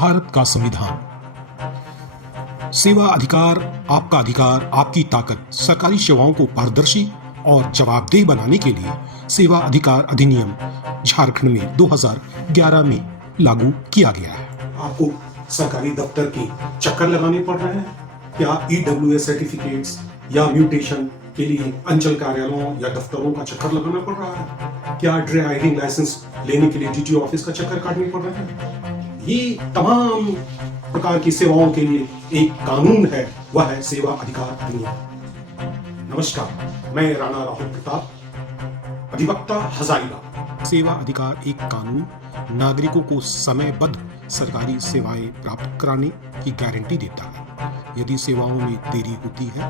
भारत का संविधान। सेवा अधिकार, आपका अधिकार, आपकी ताकत। सरकारी सेवाओं को पारदर्शी और जवाबदेह बनाने के लिए सेवा अधिकार अधिनियम झारखंड में 2011 में लागू किया गया है। आपको सरकारी दफ्तर के चक्कर लगाने पड़ रहे हैं क्या? EWS सर्टिफिकेट्स या म्यूटेशन के लिए अंचल कार्यालयों या दफ्तरों का चक्कर लगाना पड़ रहा है क्या? ड्राइविंग लाइसेंस लेने के लिए DTO ऑफिस का चक्कर काटने पड़ रहे हैं? ये तमाम प्रकार की सेवाओं के लिए एक कानून है, वह है सेवा अधिकार अधिनियम। नमस्कार, मैं राणा राहुल प्रताप, अधिवक्ता हजारीबाग। सेवा अधिकार एक कानून नागरिकों को समयबद्ध सरकारी सेवाएं प्राप्त कराने की गारंटी देता है। यदि सेवाओं में देरी होती है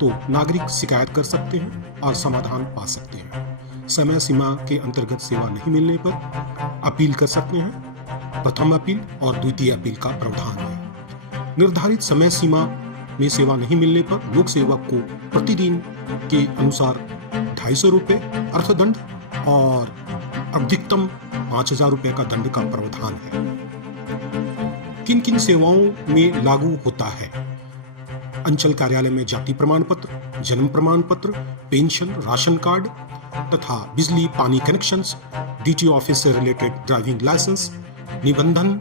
तो नागरिक शिकायत कर सकते हैं और समाधान पा सकते हैं। समय सीमा के अंतर्गत सेवा नहीं मिलने पर अपील कर सकते हैं। प्रथम अपील और द्वितीय अपील का प्रावधान है। निर्धारित समय सीमा में सेवा नहीं मिलने पर लोक सेवक को प्रतिदिन के अनुसार 250 रुपये अर्थदंड और अधिकतम 5000 रुपये का दंड का प्रावधान है। किन किन सेवाओं में लागू होता है? अंचल कार्यालय में जाति प्रमाण पत्र, जन्म प्रमाण पत्र, पेंशन, राशन कार्ड तथा बिजली पानी कनेक्शंस, DTO ऑफिस से रिलेटेड ड्राइविंग लाइसेंस, निबंधन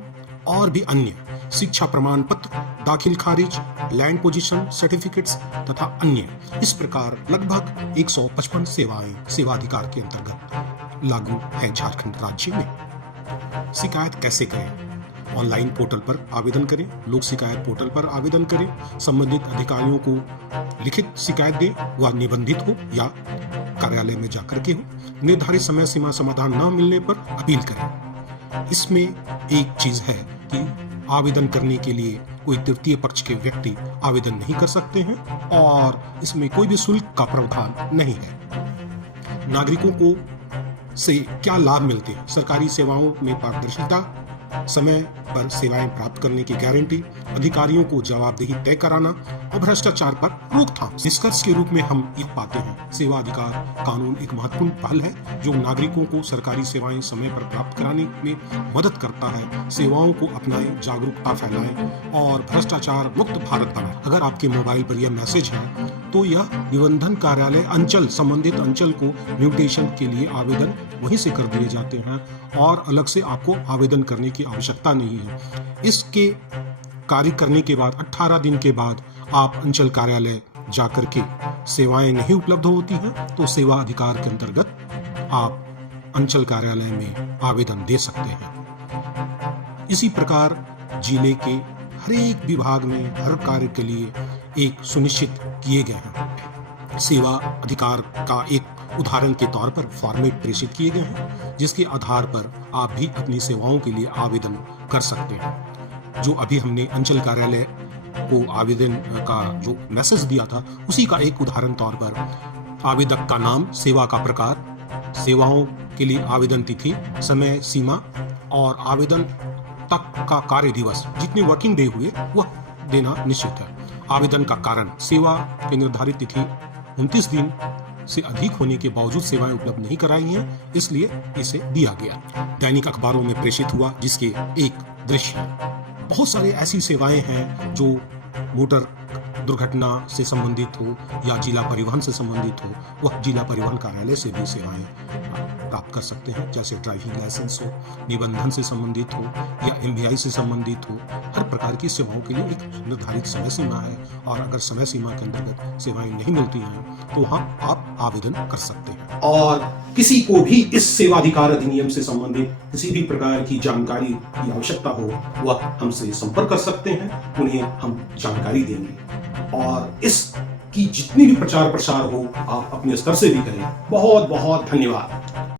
और भी अन्य, शिक्षा प्रमाण पत्र, दाखिल खारिज, लैंड पोजीशन सर्टिफिकेट्स तथा अन्य। इस प्रकार लगभग 155 सेवाएं सेवाधिकार के अंतर्गत लागू है झारखंड राज्य में। शिकायत कैसे करें? ऑनलाइन पोर्टल पर आवेदन करें, लोक शिकायत पोर्टल पर आवेदन करें, संबंधित अधिकारियों को लिखित शिकायत दें, वह निबंधित हो या कार्यालय में जाकर के हो। निर्धारित समय सीमा समाधान न मिलने पर अपील करें। इसमें एक चीज है कि आवेदन करने के लिए कोई तृतीय पक्ष के व्यक्ति आवेदन नहीं कर सकते हैं और इसमें कोई भी शुल्क का प्रावधान नहीं है। नागरिकों को से क्या लाभ मिलते हैं? सरकारी सेवाओं में पारदर्शिता, समय पर सेवाएं प्राप्त करने की गारंटी, अधिकारियों को जवाबदेही तय कराना और भ्रष्टाचार पर रोकथाम। निष्कर्ष के रूप में हम ये पाते हैं, सेवा अधिकार कानून एक महत्वपूर्ण पहल है जो नागरिकों को सरकारी सेवाएं समय पर प्राप्त कराने में मदद करता है। सेवाओं को अपनाएं, जागरूकता फैलाएं और भ्रष्टाचार मुक्त भारत बनाएं। अगर आपके मोबाइल पर यह मैसेज है तो यह निबंधन कार्यालय अंचल, संबंधित अंचल को म्यूटेशन के लिए आवेदन वहीं से कर दिए जाते हैं और अलग से आपको आवेदन करने की आवश्यकता नहीं है। इसके कार्य करने के बाद 18 दिन के बाद आप अंचल कार्यालय जाकर के सेवाएं नहीं उपलब्ध होती हैं तो सेवा अधिकार के अंतर्गत आप अंचल कार्यालय में आवेदन दे सकते हैं। इसी प्रकार जिले के हर एक विभाग में हर कार्य के लिए एक सुनिश्चित किए गए हैं। सेवा अधिकार का एक उदाहरण के तौर पर फॉर्मेट प्रेषित किए गए हैं जिसके आधार पर आप भी अपनी सेवाओं के लिए आवेदन कर सकते हैं। जो अभी हमने अंचल कार्यालय को आवेदन का जो मैसेज दिया था उसी का एक उदाहरण तौर पर आवेदक का नाम, सेवा का प्रकार, सेवाओं के लिए आवेदन तिथि, समय सीमा और आवेदन तक का कार्य दिवस, जितने वर्किंग डे हुए वह देना निश्चित है। आवेदन का कारण, सेवा की निर्धारित तिथि 29 दिन से अधिक होने के बावजूद सेवाएं उपलब्ध नहीं कराई हैं, इसलिए इसे दिया गया। दैनिक अखबारों में प्रेषित हुआ जिसके एक दृश्य है। बहुत सारी ऐसी सेवाएं हैं जो मोटर दुर्घटना से संबंधित हो या जिला परिवहन से संबंधित हो, वह जिला परिवहन कार्यालय से भी सेवाएं प्राप्त कर सकते हैं, जैसे ड्राइविंग लाइसेंस हो, निबंधन से संबंधित हो या MVI से संबंधित हो। हर प्रकार की सेवाओं के लिए एक निर्धारित समय सीमा है और अगर समय सीमा के अंतर्गत सेवाएं नहीं मिलती हैं तो वहाँ आप आवेदन कर सकते हैं। और किसी को भी इस सेवाधिकार अधिनियम से संबंधित किसी भी प्रकार की जानकारी की आवश्यकता हो वह हमसे संपर्क कर सकते हैं, उन्हें हम जानकारी देंगे। और इसकी जितनी भी प्रचार प्रसार हो आप अपने स्तर से भी करें। बहुत बहुत धन्यवाद।